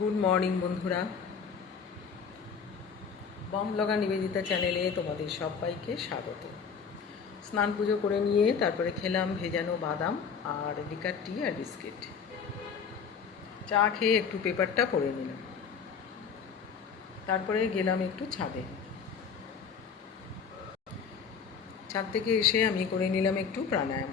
Good morning বন্ধুরা, bomb blogger Nivedita চ্যানেলে তোমাদের সবাইকে স্বাগত। স্নান পুজো করে নিয়ে তারপরে খেলাম ভেজানো বাদাম আর লিকার টি আর বিস্কিট। চা খেয়ে একটু পেপারটা পড়ে নিলাম, তারপরে গেলাম একটু ছাদে। ছাদ থেকে এসে আমি করে নিলাম একটু প্রাণায়াম।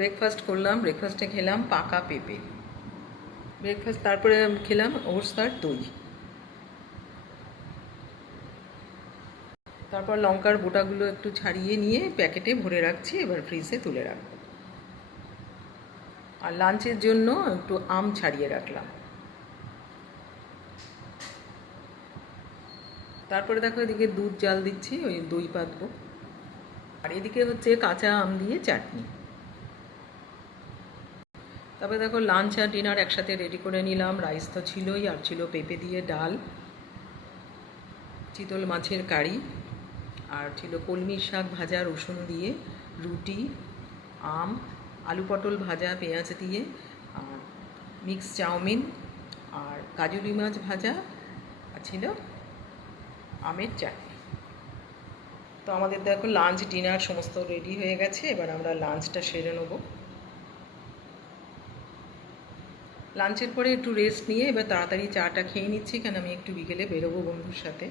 ব্রেকফাস্ট করলাম, ব্রেকফাস্টে খেলাম পাকা পেঁপে ব্রেকফাস্ট, তারপরে খেলাম ওটস আর দই। তারপর লঙ্কার বোটাগুলো একটু ছাড়িয়ে নিয়ে প্যাকেটে ভরে রাখছি, এবার ফ্রিজে তুলে রাখবো। আর লাঞ্চের জন্য একটু আম ছাড়িয়ে রাখলাম। তারপরে দেখো এদিকে দুধ জাল দিচ্ছি, ওই দই পাতবো। আর এদিকে হচ্ছে কাঁচা আম দিয়ে চাটনি। তারপরে দেখো লাঞ্চ আর ডিনার একসাথে রেডি করে নিলাম। রাইস তো ছিলই, আর ছিল পেঁপে দিয়ে ডাল, চিতল মাছের কারি, আর ছিল কলমি শাক ভাজা রসুন দিয়ে, রুটি, আম, আলু পটল ভাজা পেঁয়াজ দিয়ে, আর মিক্স চাউমিন, আর কাজুরি মাছ ভাজা, আর ছিল আমের চাটনি। তো আমাদের দেখো লাঞ্চ ডিনার সমস্ত রেডি হয়ে গেছে, এবার আমরা লাঞ্চটা সেরে নেব। লাঞ্চের পরে একটু রেস্ট নিয়ে এবার তাড়াতাড়ি চাটা খেয়ে নিচ্ছি, কারণ আমি একটু বিকেলে বেরোবো বন্ধুর সাথে।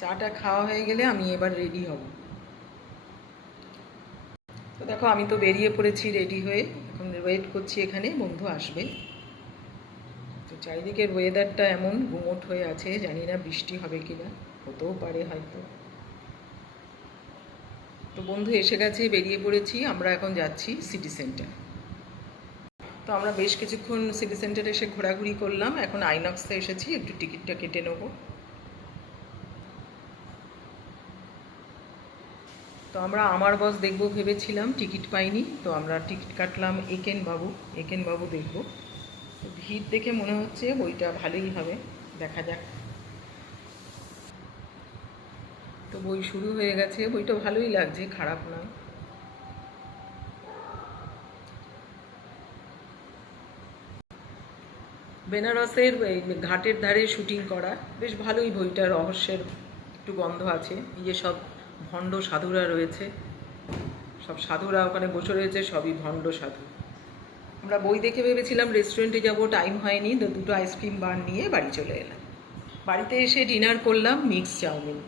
চাটা খাওয়া হয়ে গেলে আমি এবার রেডি হব। তো দেখো আমি তো বেরিয়ে পড়েছি রেডি হয়ে, এখন ওয়েট করছি এখানে বন্ধু আসবে। তো চারিদিকের ওয়েদারটা এমন গুমোট হয়ে আছে, জানি না বৃষ্টি হবে কিনা, হতেও পারে হয়তো। তো বন্ধু এসে গেছে, বেরিয়ে পড়েছি, আমরা এখন যাচ্ছি সিটি সেন্টার। তো আমরা বেশ কিছুক্ষণ সিটি সেন্টারে এসে ঘোরাঘুরি করলাম, এখন আইনক্সে এসেছি, একটু টিকিটটা কেটে নেবো। তো আমরা আমার বস দেখবো ভেবেছিলাম, টিকিট পাইনি, তো আমরা টিকিট কাটলাম একেন বাবু দেখবো। তো ভিড় দেখে মনে হচ্ছে বইটা ভালোই হবে, দেখা যাক। তো বই শুরু হয়ে গেছে, বইটা ভালোই লাগছে, খারাপ নয়। বেনারসের এই ঘাটের ধারে শুটিং করা, বেশ ভালোই বইটা, রহস্যের একটু গন্ধ আছে। এই যে সব ভণ্ড সাধুরা রয়েছে, সব সাধুরা ওখানে বসে রয়েছে, সবই ভণ্ড সাধু। আমরা বই দেখে ভেবেছিলাম রেস্টুরেন্টে যাব, টাইম হয়নি, তো দুটো আইসক্রিম বার নিয়ে বাড়ি চলে এলাম। বাড়িতে এসে ডিনার করলাম মিক্স চাউমিন।